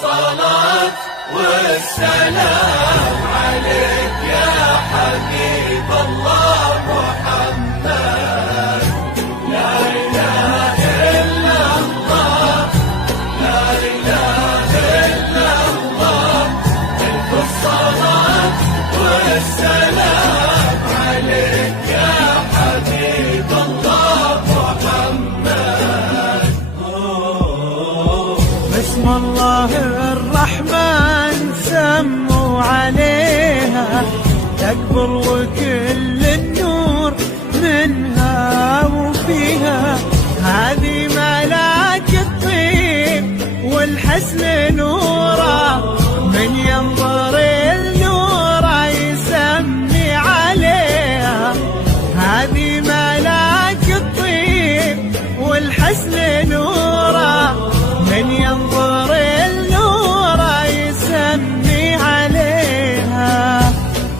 الصلاة والسلام عليك يا حبيب الله محمد. لا إله إلا الله، لا إله إلا الله، ألف الصلاة والسلام عليك يا حبيب الله محمد. بسم الله الرحمن سموا عليها تكبر وكل النور منها وفيها. هذه ملاك الطيب والحسن نورا، من ينظر النور يسمي عليها. هذه ملاك الطيب والحسن نورا، من ينظر النور يسمي عليها.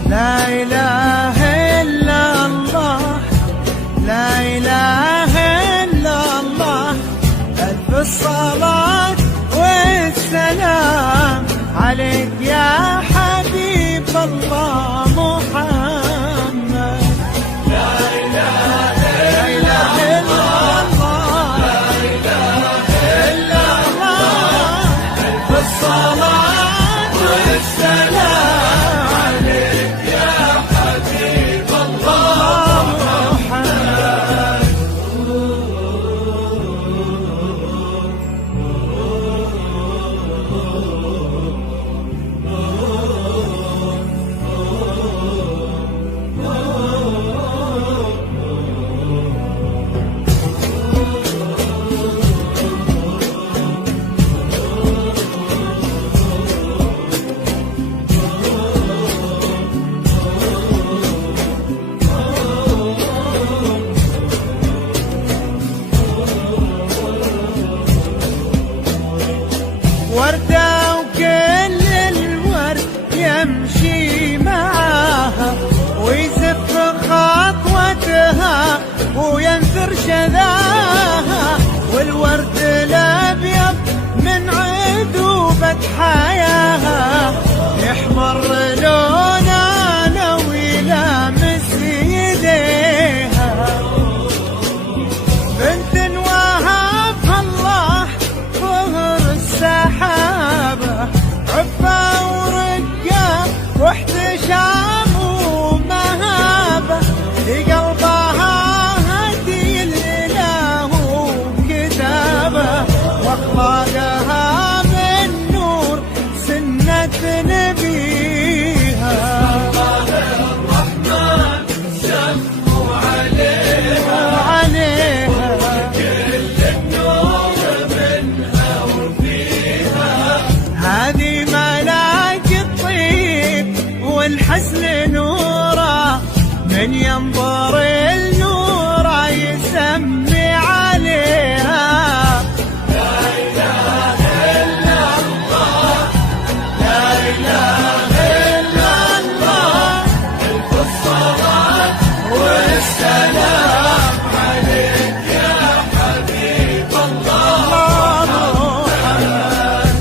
لا إله إلا الله، لا إله إلا الله، ألف الصلاة والسلام عليك يا حبيب الله محمد. لا إله إلا الله، لا إله إلا الله، ألف الصلاة والسلام عليك يا حبيب الله محمد. وردة وكل الورد يمشي معاها، ويزف خطوتها وينثر شذاها. والورد الأبيض من عذوبة حياها، يحمر لونه لو يلامس يديها. بنت وهبها الله ظهر السحابة، عفا ورقة واحتشام ومهابة. لقلبها هدي الإله وكتابة، واخلاقها من نور سنة نبيها. الرحمن سموا عليها كل النور منها وفيها. هذه ملاك الطيب والحسن نورا، من ينظر النور يسمي عليها. لا إله إلا الله، لا إله إلا الله، ألف الصلاة والسلام عليك يا حبيب الله محمد.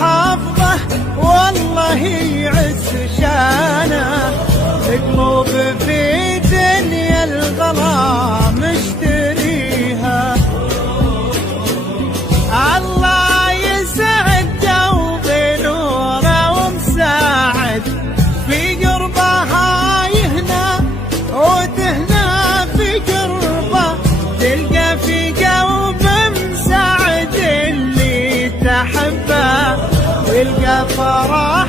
حفظه والله يعز شانه، قلوب في دنيا الغلا مشتريها. الله يسعد دوب نوره ومساعد، في قربها يهنى وتهنى في قربه، تلقى في قلب مساعد اللي تحبه، تلقى فرح